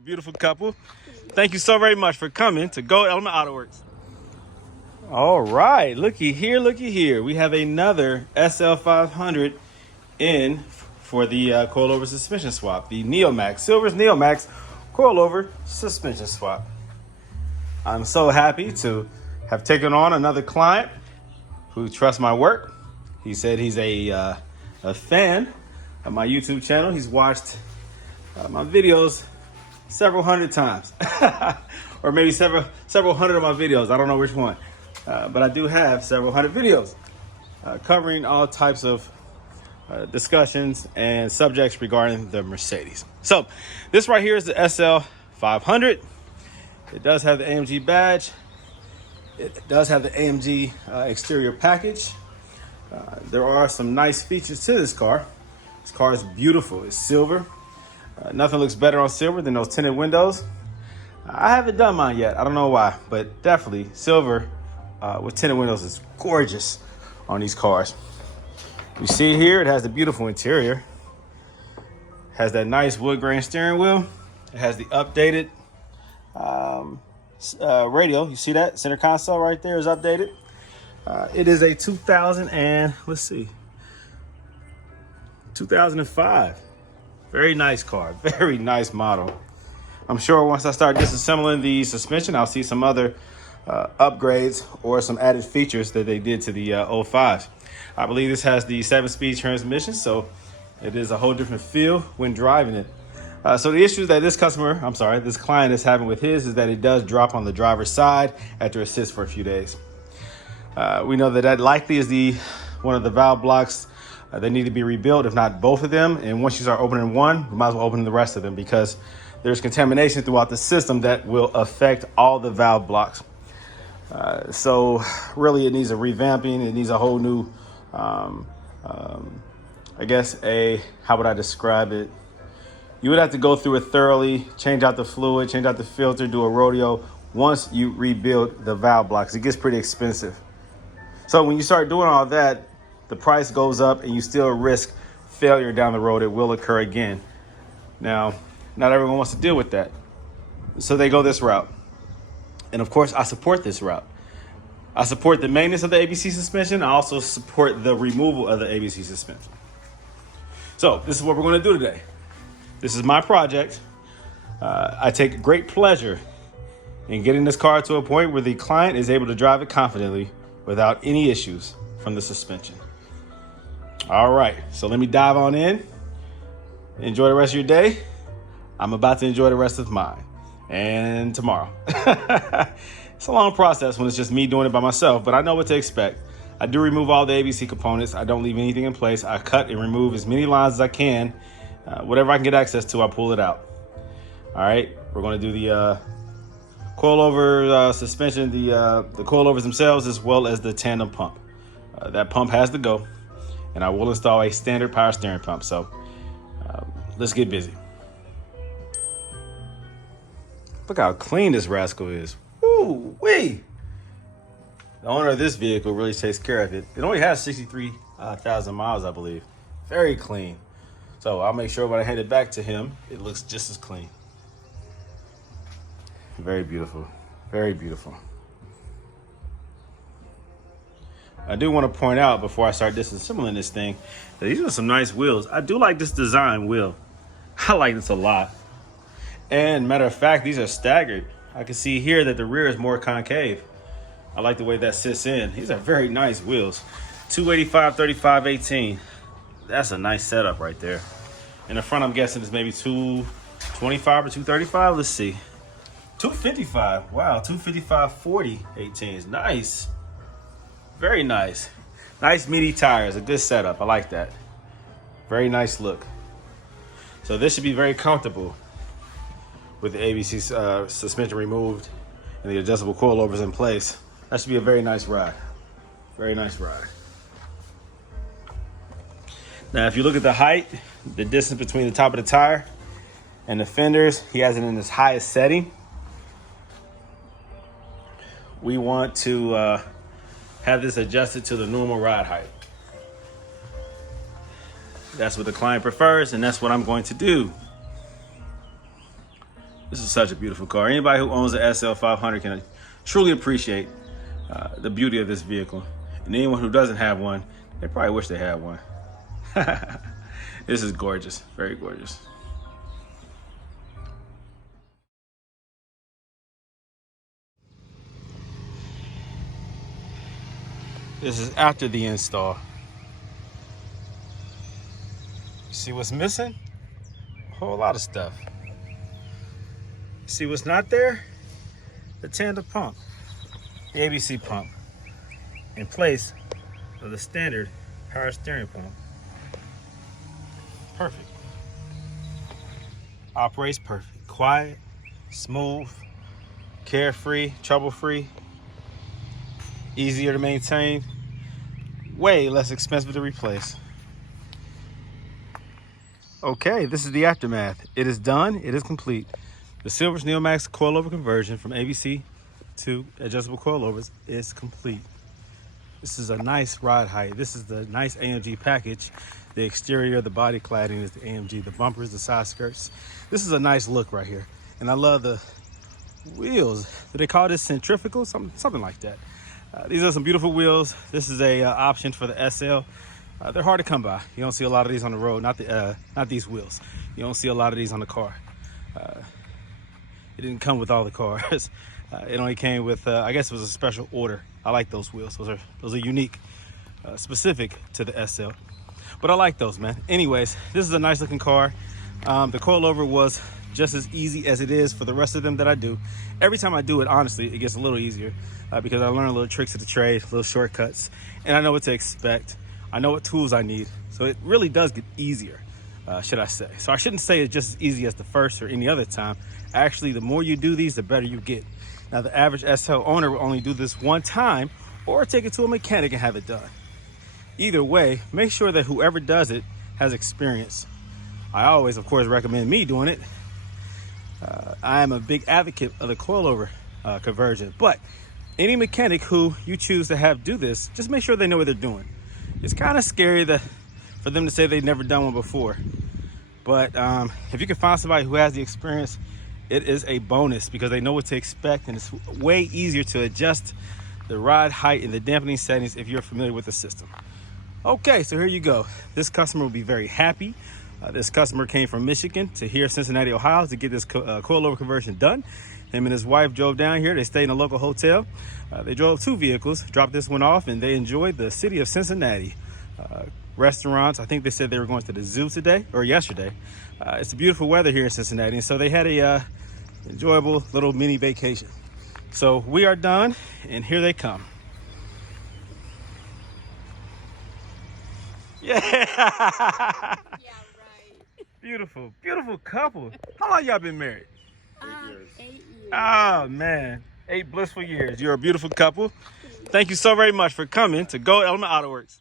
a beautiful couple. Thank you so very much for coming to Gold Element Autoworks. All right, looky here. We have another SL500 in for the coilover suspension swap. The Neomax, Silver's Neomax coilover suspension swap. I'm so happy to have taken on another client who trusts my work. He said he's a fan of my YouTube channel. He's watched my videos several hundred times, or maybe several hundred of my videos. I don't know which one, but I do have several hundred videos covering all types of discussions and subjects regarding the Mercedes. So this right here is the SL500. It does have the AMG badge. It does have the AMG exterior package. There are some nice features to this car. This car is beautiful. It's silver. Nothing looks better on silver than those tinted windows. I haven't done mine yet. I don't know why, but definitely silver with tinted windows is gorgeous on these cars. You see here, it has the beautiful interior. Has that nice wood grain steering wheel. It has the updated radio. You see that? Center console right there is updated. It is a 2005. Very nice car, very nice model. I'm sure once I start disassembling the suspension, I'll see some other upgrades or some added features that they did to the 05. I believe this has the 7-speed transmission, so it is a whole different feel when driving it. So the issues that this client is having with his is that it does drop on the driver's side after assist for a few days. We know that likely is one of the valve blocks. They need to be rebuilt, if not both of them. And once you start opening one, you might as well open the rest of them because there's contamination throughout the system that will affect all the valve blocks. So really it needs a revamping. It needs a whole new, how would I describe it? You would have to go through it thoroughly, change out the fluid, change out the filter, do a rodeo once you rebuild the valve blocks. It gets pretty expensive. So when you start doing all that, the price goes up and you still risk failure down the road. It will occur again. Now, not everyone wants to deal with that. So they go this route. And of course, I support this route. I support the maintenance of the ABC suspension. I also support the removal of the ABC suspension. So this is what we're going to do today. This is my project. I take great pleasure in getting this car to a point where the client is able to drive it confidently without any issues from the suspension. All right, so let me dive on in. Enjoy the rest of your day. I'm about to enjoy the rest of mine and tomorrow. It's a long process when it's just me doing it by myself, but I know what to expect. I do remove all the ABC components. I don't leave anything in place. I cut and remove as many lines as I can. Whatever I can get access to, I pull it out. All right, we're going to do the coilover suspension, the coilovers themselves, as well as the tandem pump. That pump has to go, and I will install a standard power steering pump. So let's get busy. Look how clean this rascal is. Woo wee! The owner of this vehicle really takes care of it. It only has 63,000 miles, I believe. Very clean. So I'll make sure when I hand it back to him, it looks just as clean. Very beautiful. Very beautiful. I do want to point out before I start disassembling this thing that these are some nice wheels. I do like this design wheel. I like this a lot. And matter of fact, these are staggered. I can see here that the rear is more concave. I like the way that sits in. These are very nice wheels. 285, 35, 18. That's a nice setup right there. In the front, I'm guessing it's maybe 225 or 235. Let's see. 255. Wow, 255, 40, 18 is nice. Very nice. Nice meaty tires, a good setup. I like that. Very nice look. So this should be very comfortable with the ABC suspension removed and the adjustable coilovers in place. That should be a very nice ride. Very nice ride. Now, if you look at the height, the distance between the top of the tire and the fenders, he has it in his highest setting. We want to have this adjusted to the normal ride height. That's what the client prefers, and that's what I'm going to do. This is such a beautiful car. Anybody who owns an SL500 can truly appreciate the beauty of this vehicle. And anyone who doesn't have one, they probably wish they had one. This is gorgeous, very gorgeous. This is after the install. See what's missing? A whole lot of stuff. See what's not there? The tandem pump, the ABC pump, in place of the standard power steering pump. Perfect. Operates perfect. Quiet, smooth, carefree, trouble-free, easier to maintain, way less expensive to replace. Okay, this is the aftermath. It is done, it is complete. The Silver's Neomax coilover conversion from ABC to adjustable coilovers is complete. This is a nice ride height. This is the nice AMG package. The exterior, the body cladding is the AMG, the bumpers, the side skirts. This is a nice look right here. And I love the wheels. Do they call this centrifugal? Something like that. These are some beautiful wheels. This is a option for the SL. They're hard to come by. You don't see a lot of these on the road, not these wheels. You don't see a lot of these on the car. It didn't come with all the cars. It only came with, I guess it was a special order. I like those wheels. Those are unique, specific to the SL. But I like those, man. Anyways, this is a nice looking car. The coilover was just as easy as it is for the rest of them that I do. Every time I do it, honestly, it gets a little easier because I learn little tricks of the trade, little shortcuts, and I know what to expect. I know what tools I need. So it really does get easier, should I say. So I shouldn't say it's just as easy as the first or any other time. Actually, the more you do these, the better you get. Now, the average SL owner will only do this one time or take it to a mechanic and have it done. Either way, make sure that whoever does it has experience. I always, of course, recommend me doing it. I am a big advocate of the coilover conversion, but any mechanic who you choose to have do this, just make sure they know what they're doing. It's kind of scary for them to say they've never done one before. But if you can find somebody who has the experience, it is a bonus because they know what to expect, and it's way easier to adjust the ride height and the dampening settings if you're familiar with the system. Okay, so here you go. This customer will be very happy. This customer came from Michigan to here, Cincinnati, Ohio, to get this coilover conversion done. Him and his wife drove down here. They stayed in a local hotel. They drove 2 vehicles, dropped this one off, and they enjoyed the city of Cincinnati. Restaurants, I think they said they were going to the zoo today or yesterday. It's beautiful weather here in Cincinnati, and so they had a enjoyable little mini vacation. So we are done, and here they come. Yeah. Yeah, right. Beautiful, beautiful couple. How long y'all been married? 8 years. 8 years. Oh man, 8 blissful years. You're a beautiful couple. Thank you so very much for coming to Gold Element Autoworks.